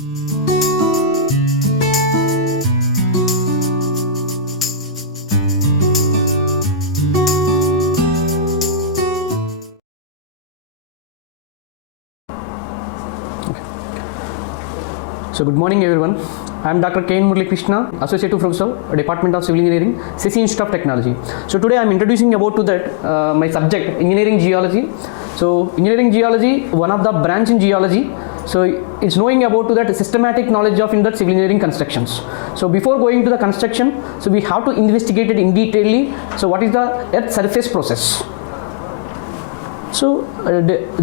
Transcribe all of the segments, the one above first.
So good morning everyone. I am Dr. K. Murali Krishna, Associate Professor, Department of Civil Engineering, CC Institute of Technology. So today I am introducing about to that my subject, Engineering Geology. So Engineering Geology, one of the branch in geology. So it's knowing about to that systematic knowledge of in that civil engineering constructions. So before going to the construction, so we have to investigate it in detail. So what is the earth surface process? So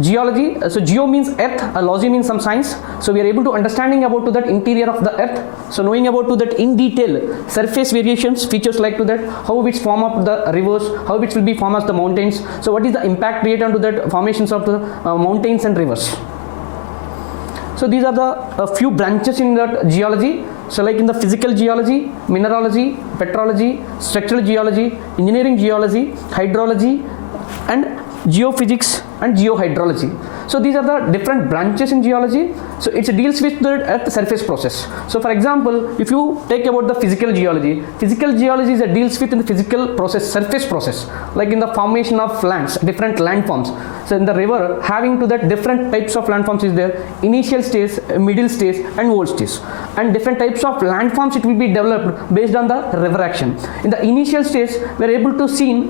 geology, so geo means earth, logy means some science. So we are able to understanding about to that interior of the earth. So knowing about to that in detail, surface variations, features like to that, how it form up the rivers, how it will be form as the mountains. So what is the impact created onto that formations of the mountains and rivers. So these are the few branches in that geology. So like in the physical geology, mineralogy, petrology, structural geology, engineering geology, hydrology, and geophysics and geohydrology. So these are the different branches in geology. So it deals with the earth surface process. So for example, if you take about the physical geology is that deals with in the physical process, surface process, like in the formation of lands, different landforms. So in the river, having to that different types of landforms is there, initial stage, middle stage, and old stage. And different types of landforms it will be developed based on the river action. In the initial stage, we are able to see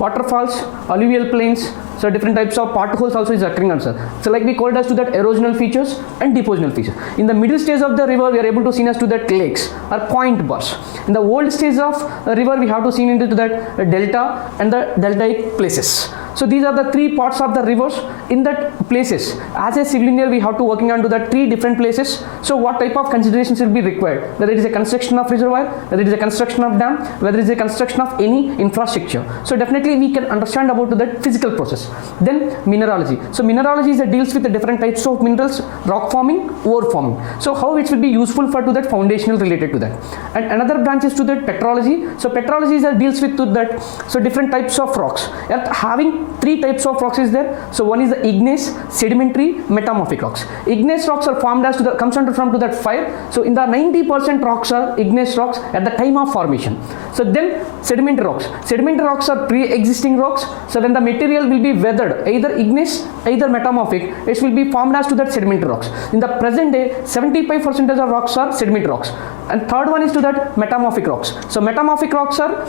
waterfalls, alluvial plains, so different types of potholes also is occurring also. So like we call it as to that erosional features and depositional features. In the middle stage of the river, we are able to see as to that lakes or point bars. In the old stage of the river, we have to see into that delta and the deltaic places. So these are the three parts of the rivers in that places. As a civil engineer, we have to working on to the three different places. So what type of considerations will be required? Whether it is a construction of reservoir, whether it is a construction of dam, whether it is a construction of any infrastructure. So definitely we can understand about to that physical process. Then mineralogy. So mineralogy is that deals with the different types of minerals, rock forming, ore forming. So how it will be useful for to that foundational related to that. And another branch is to that petrology. So petrology is that deals with to that. So different types of rocks. Earth having three types of rocks is there. So one is the igneous, sedimentary, metamorphic rocks. Igneous rocks are formed as to the comes under from to that fire. So in the 90% rocks are igneous rocks at the time of formation. So then sedimentary rocks. Sedimentary rocks are pre-existing rocks. So then the material will be weathered, either igneous, either metamorphic. It will be formed as to that sedimentary rocks. In the present day, 75% of rocks are sedimentary rocks. And third one is to that metamorphic rocks. So metamorphic rocks are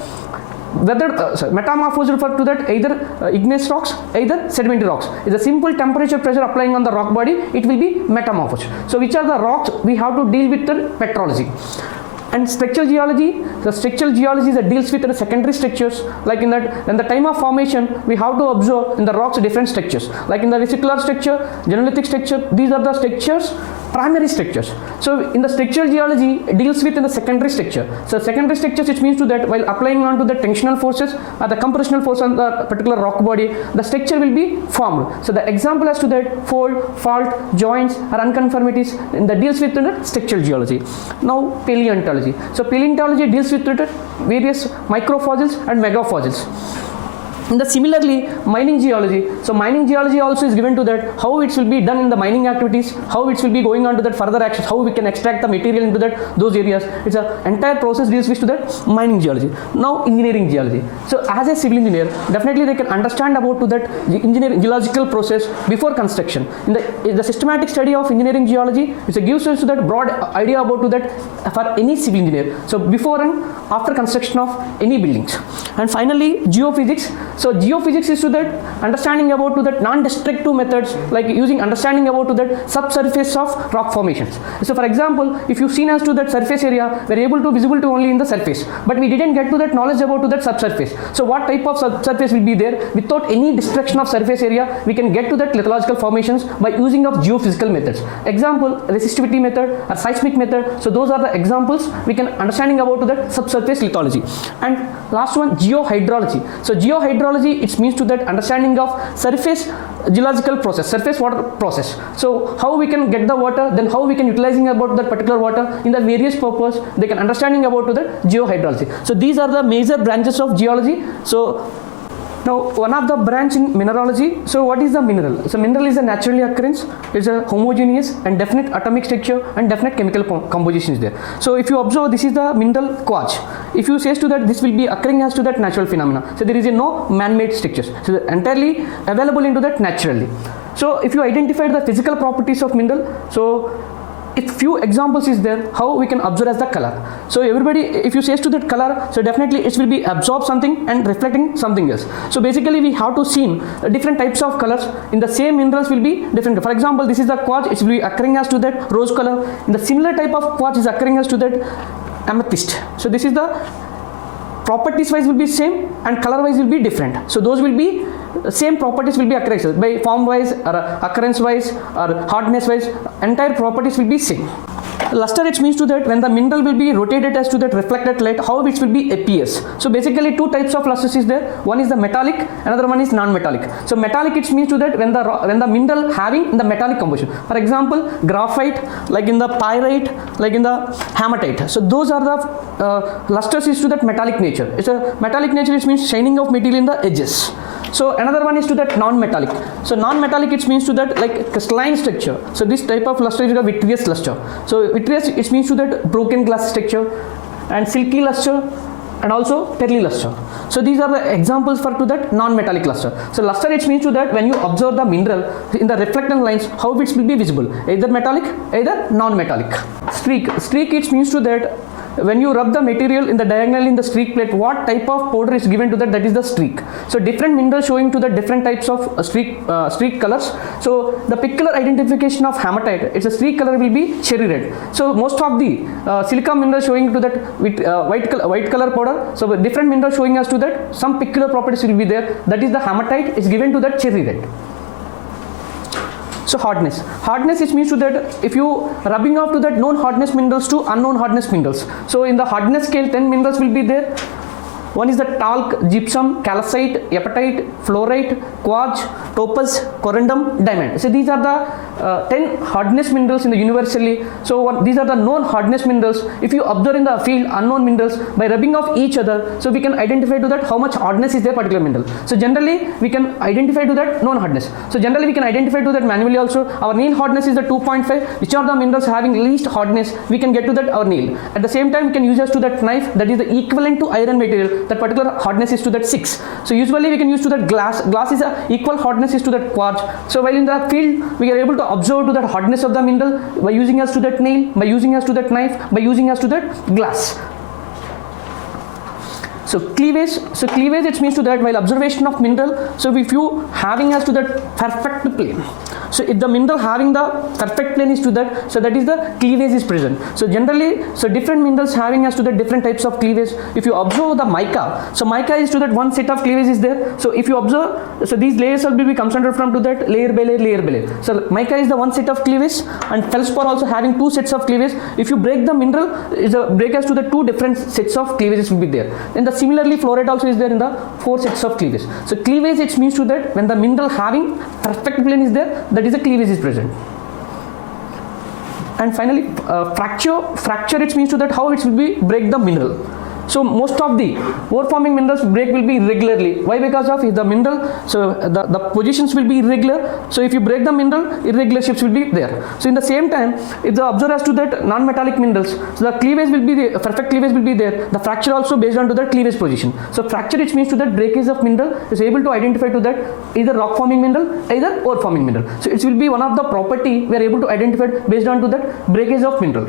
metamorphosed refer to that either igneous rocks, either sedimentary rocks. It's a simple temperature pressure applying on the rock body, it will be metamorphosed. So which are the rocks we have to deal with the petrology. And structural geology, the structural geology that deals with the secondary structures, like in the time of formation, we have to observe in the rocks different structures, like in the vesicular structure, genolithic structure. These are the structures, primary structures. So in the structural geology, it deals with in the secondary structure. So secondary structures, it means to that while applying on to the tensional forces or the compressional force on the particular rock body, the structure will be formed. So the example as to that fold, fault, joints or unconformities, and that deals with the structural geology. Now paleontology. So paleontology deals with various microfossils and megafossils. And similarly, mining geology. So mining geology also is given to that how it will be done in the mining activities, how it will be going on to that further actions, how we can extract the material into that those areas. It's an entire process deals with to that mining geology. Now engineering geology. So as a civil engineer, definitely they can understand about to that engineering geological process before construction. In the systematic study of engineering geology, it gives us that broad idea about to that for any civil engineer. So before and after construction of any buildings. And finally, geophysics. So geophysics is to that understanding about to that non-destructive methods, like using understanding about to that subsurface of rock formations. So for example, if you've seen as to that surface area, we're able to visible to only in the surface, but we didn't get to that knowledge about to that subsurface. So what type of subsurface will be there? Without any destruction of surface area, we can get to that lithological formations by using of geophysical methods. Example, resistivity method or seismic method. So those are the examples we can understanding about to that subsurface lithology. And last one, geohydrology. So geohydrology, it means to that understanding of surface geological process, surface water process. So how we can get the water, then how we can utilizing about that particular water in the various purpose, they can understanding about to the geohydrology. So these are the major branches of geology. So Now, one of the branch in mineralogy. So, what is the mineral? So, mineral is a naturally occurrence. It's a homogeneous and definite atomic structure and definite chemical composition is there. So, if you observe, this is the mineral quartz. If you say to that, this will be occurring as to that natural phenomena. So, there is no man-made structures. So, they're entirely available into that naturally. So, if you identify the physical properties of mineral, so if few examples is there how we can observe as the color. So everybody, if you say to that color, so definitely it will be absorb something and reflecting something else. So basically we have to see different types of colors in the same minerals will be different. For example, this is the quartz, it will be occurring as to that rose color. In the similar type of quartz is occurring as to that amethyst. So this is the properties wise will be same and color wise will be different. So those will be same properties will be occurring by form wise or occurrence wise or hardness wise, entire properties will be same. Luster, it means to that when the mineral will be rotated as to that reflected light, how it will be appears. So basically two types of lusters is there. One is the metallic, another one is non-metallic. So metallic, it means to that when the mineral having the metallic composition. For example, graphite, like in the pyrite, like in the hematite. So those are the lusters is to that metallic nature. It's a metallic nature, it means shining of material in the edges. So another one is to that non-metallic. So non-metallic, it means to that like crystalline structure. So this type of luster is a vitreous luster. So vitreous, it means to that broken glass structure and silky luster and also pearly luster. So these are the examples for to that non-metallic luster. So luster, it means to that when you observe the mineral in the reflectant lines, how it will be visible, either metallic, either non-metallic. Streak, it means to that when you rub the material in the diagonal in the streak plate, what type of powder is given to that is the streak. So different minerals showing to the different types of streak colors. So the peculiar identification of hematite, its a streak color will be cherry red. So most of the silica minerals showing to that with white color powder. So different minerals showing us to that some peculiar properties will be there. That is the hematite is given to that cherry red. So hardness, it means to that if you rubbing off to that known hardness minerals to unknown hardness minerals. So in the hardness scale 10 minerals will be there. One is the talc, gypsum, calcite, apatite, fluorite, quartz, topaz, corundum, diamond. So these are the 10 hardness minerals in the universally. So these are the known hardness minerals. If you observe in the field unknown minerals by rubbing off each other, so we can identify to that how much hardness is their particular mineral. So generally we can identify to that known hardness. So generally we can identify to that manually also. Our nail hardness is the 2.5. Which are the minerals having least hardness, we can get to that our nail. At the same time we can use as to that knife, that is the equivalent to iron material. That particular hardness is to that 6. So usually we can use to that glass is a equal hardness is to that quartz. So while in the field we are able to observe to that hardness of the mineral by using us to that nail, by using us to that knife, by using us to that glass. So cleavage, it means to that while observation of mineral, so if you having us to that perfect plane. So if the mineral having the perfect plane is to that, so that is the cleavage is present. So generally, so different minerals having us to the different types of cleavage. If you observe the mica, so mica is to that one set of cleavage is there. So if you observe, so these layers will be concentrated from to that layer by layer. So mica is the one set of cleavage and feldspar also having two sets of cleavage. If you break the mineral, is a break as to the two different sets of cleavages will be there. And similarly fluorite also is there in the 4 sets of cleavage. So cleavage, it means to that when the mineral having perfect plane is there, that is the cleavage is present. And finally fracture, it means to that how it will be break the mineral. So most of the ore forming minerals break will be irregularly. Why? Because of the mineral, so the positions will be irregular. So if you break the mineral, irregular shapes will be there. So in the same time, if the observer has to that non-metallic minerals, so the cleavage will be the perfect cleavage will be there. The fracture also based on to that cleavage position. So fracture, it means to that breakage of mineral is able to identify to that either rock forming mineral, either ore forming mineral. So it will be one of the property we are able to identify based on to that breakage of mineral.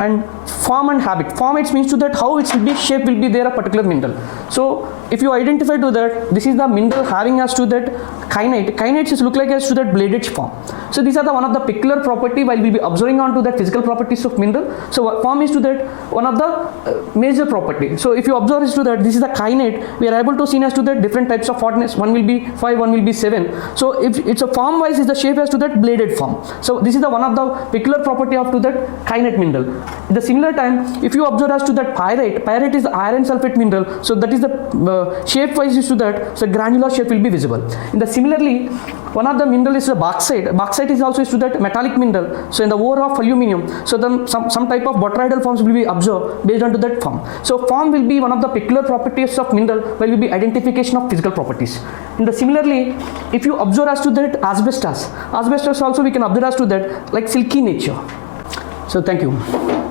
And form and habit. Form, it means to that how it will be shape will be there a particular mineral. So if you identify to that, this is the mineral having us to that kyanite. Kyanites is look like as to that bladed form. So these are the one of the peculiar property while we will be observing on to that physical properties of mineral. So form is to that one of the major property. So if you observe is to that this is the kyanite, we are able to see as to that different types of hardness. One will be 5, one will be 7. So if it's a form wise is the shape as to that bladed form. So this is the one of the peculiar property of to that kyanite mineral. At the similar time, if you observe as to that pyrite is the iron sulfate mineral. So that is the shape wise is to that, so granular shape will be visible. In the similarly, one of the mineral is the bauxite. Bauxite is also is to that metallic mineral. So in the ore of aluminum, so then some type of botryoidal forms will be observed based on to that form. So form will be one of the peculiar properties of mineral, while will be identification of physical properties. In the similarly, if you observe as to that asbestos also we can observe as to that like silky nature. So thank you.